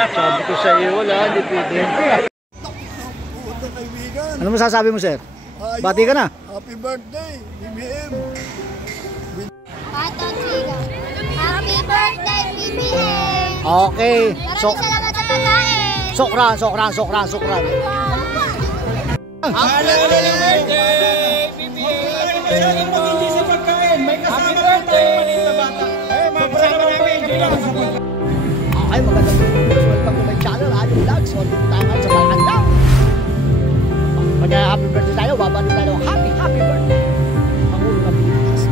Sabi ko sa iyo, wala, hindi pwede. Ano masasabi mo, sir? Bati ka na. Happy birthday, BBM. Happy birthday, BBM. Okay. Salamat sa pagkain. Sokran. Happy birthday, BBM. Hindi sa pagkain, may kasama birthday. Ay, magandang welcome to my channel, Ayo Vlog. So, dito tayo ngayon sa Balakandang. Pag happy birthday tayo, babati tayo. Happy birthday. Pangulo ng Pilipinas.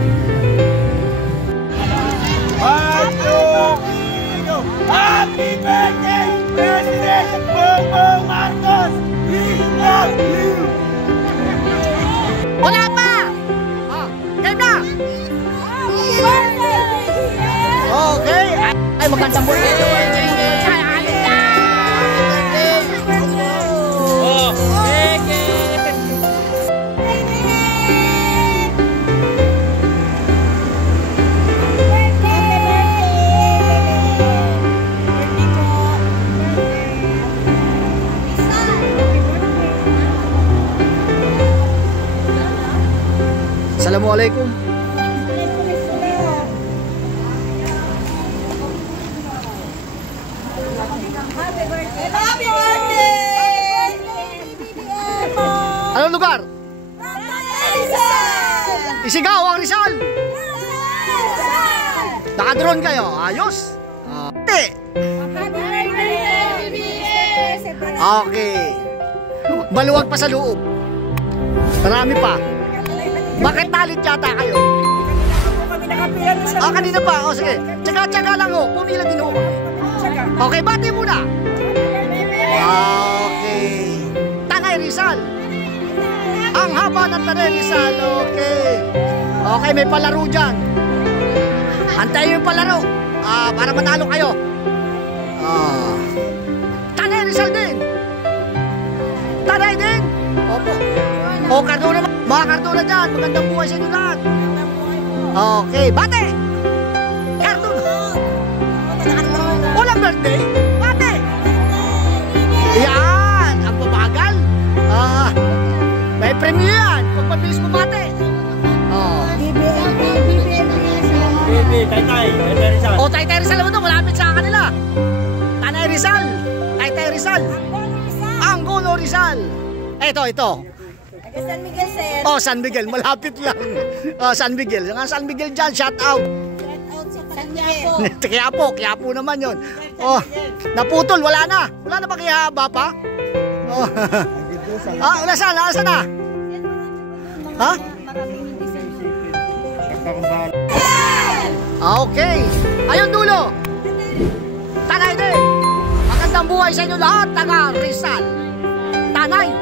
Happy birthday, President Bongbong Marcos. We love you. Wala pa! Game na! Happy birthday, BBM. Okay. Ay, magandang birthday. Assalamualaikum. Happy birthday, BBM. Anong lugar? Rizal. Isigaw ang Rizal. Naka-drone kayo. Ayos. Happy birthday, BBM. Okay. Maluwag pa sa loob. Marami pa. Bakit talit yata kayo? Kanina pa. Sige. Tsaga lang ho. Pumila din ho. Okay, bati muna. Okay. Tanay Rizal. Ang haba ng Tanay Rizal. Okay. Okay, may palaro dyan. Antayin yung palaro. Para matalo kayo. Tanay Rizal din. Tanay din. Opo. O, Cardona. Mga Cardona dyan. Magandang buhay sa inyo lahat. Okay, bate. Cardona. Walang birthday. Bate. Yan. Ang babagal. May premyo yan. Pag mabilis mo bate. Taytay Rizal. O, Taytay Rizal naman ito. Malapit sa kanila. Tanay Rizal. Taytay Rizal. Angulo Rizal. Ito. San Miguel, sir. Oh, San Miguel, malapit lang. San Miguel. Yung San Miguel dyan, shout out. Quiapo naman yun. Oh, naputol, wala na. Wala na ba kaya haba pa? Oh. Nasaan na? Ha? Okay. Ayun dulo. Tanay din. Magandang buhay sa inyo lahat, taga Rizal. Tanay.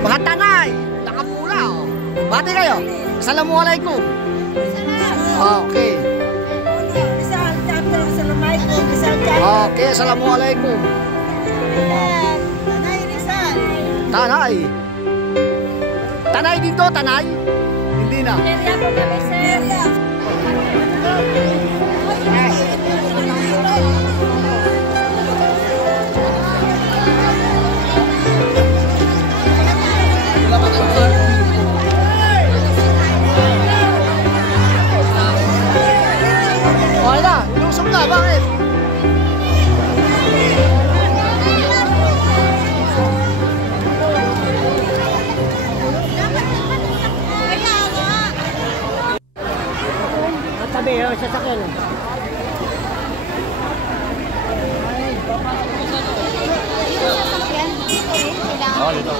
Mga Tanay, nakapula. Bati kayo. Assalamualaikum. Okay. Okay, assalamualaikum. Tanay din to, Tanay. Hindi na. Okay na, ilusog na, bakit? Sabi, sasakyan. Dito.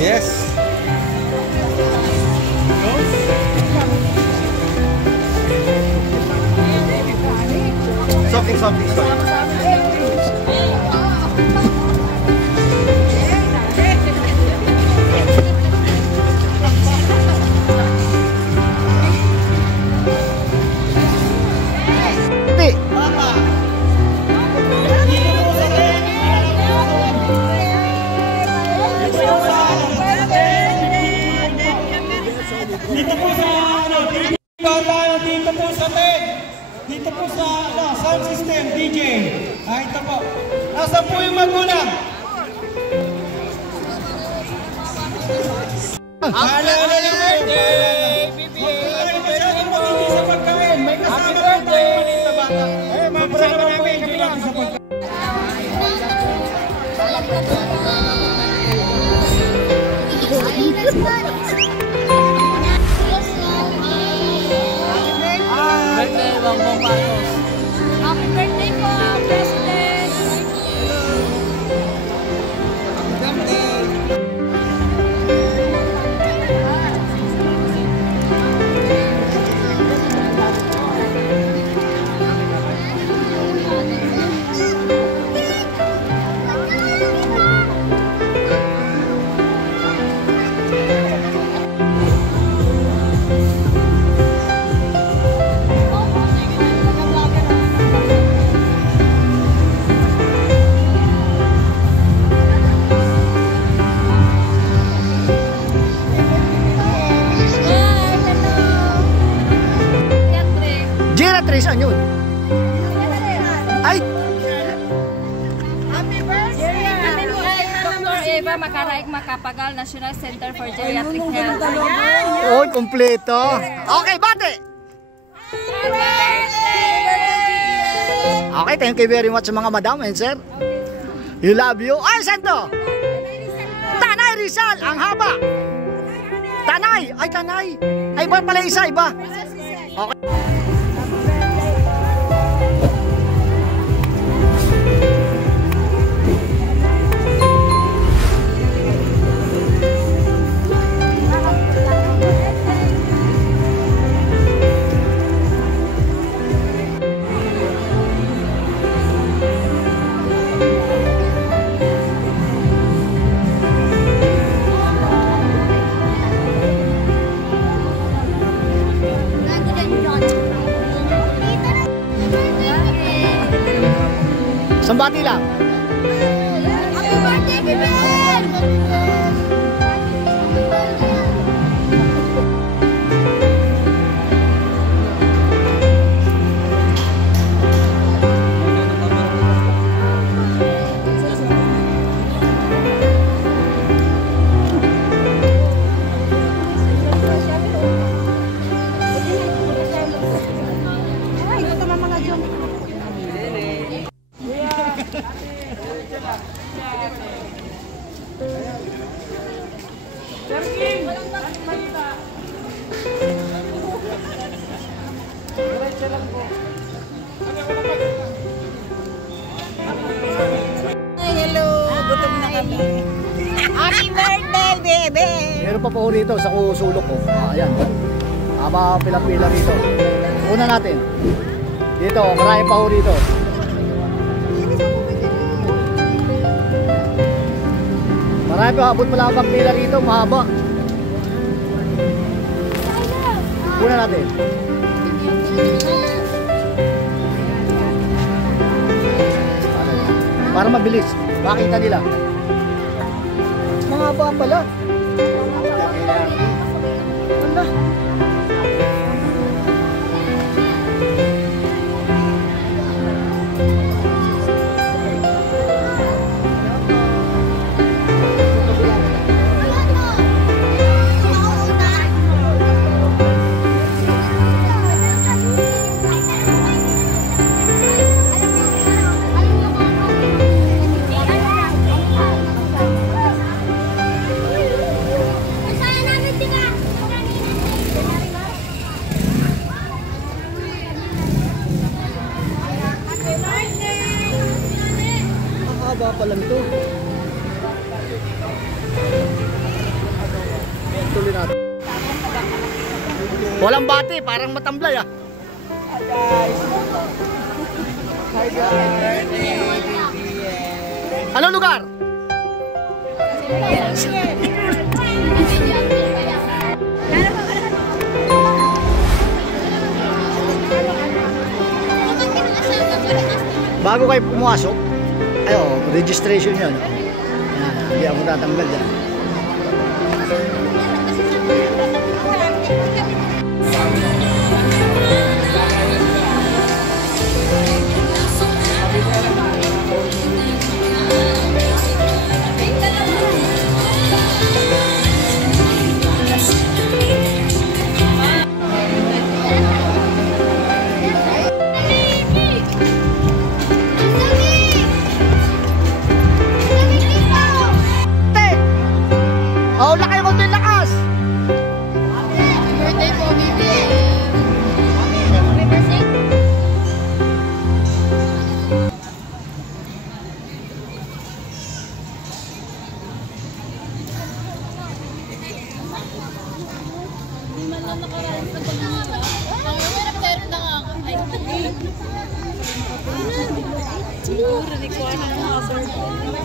Yes. Something. Hindi. Dito po sa dito po sa TED. Dito po sa sound system, DJ. Ito po. Nasaan po yung magulang? Happy birthday! Huwag masyadong matindi sa pagkain. May kasama pa tayong maliit na bata. Magsama namin enjoy natin sa pagkain. Birthday, Bongbong Marcos. Happy birthday po, President! Giratrice, ano yun? Ay! Happy birthday! Dr. Eva Macaraig Macapagal, National Center for Geriatric Health. Oy, kompleto. Okay, bate! Okay, thank you very much sa mga madam and sir. You love you. Ay, Santo! Tanay Rizal, ang haba. Tanay! Ay, Tanay. Ay, iba pala isa, iba. Okay. Sambati lang. Happy birthday, Bibel! Ay, ito naman mga John. Hello, gutom na kami. Happy birthday, baby! Meron pa po rito sa sulok ko. Ayan. Haba pila-pila rito. Una natin. Dito, marami pa rito. Marami pa, abot pala ang pila rito, mahaba. Una natin. Para mabilis, makita nila. Mahaba pala. huli natin. Walang bati, parang matamblay ah. Anong lugar? Bago kayo pumasok, ayo, registration yun. Yan, hindi ako tatanggal dyan. Oh, laki ko din lakas. Birthday po, baby. Siguro, ni Kuya na mga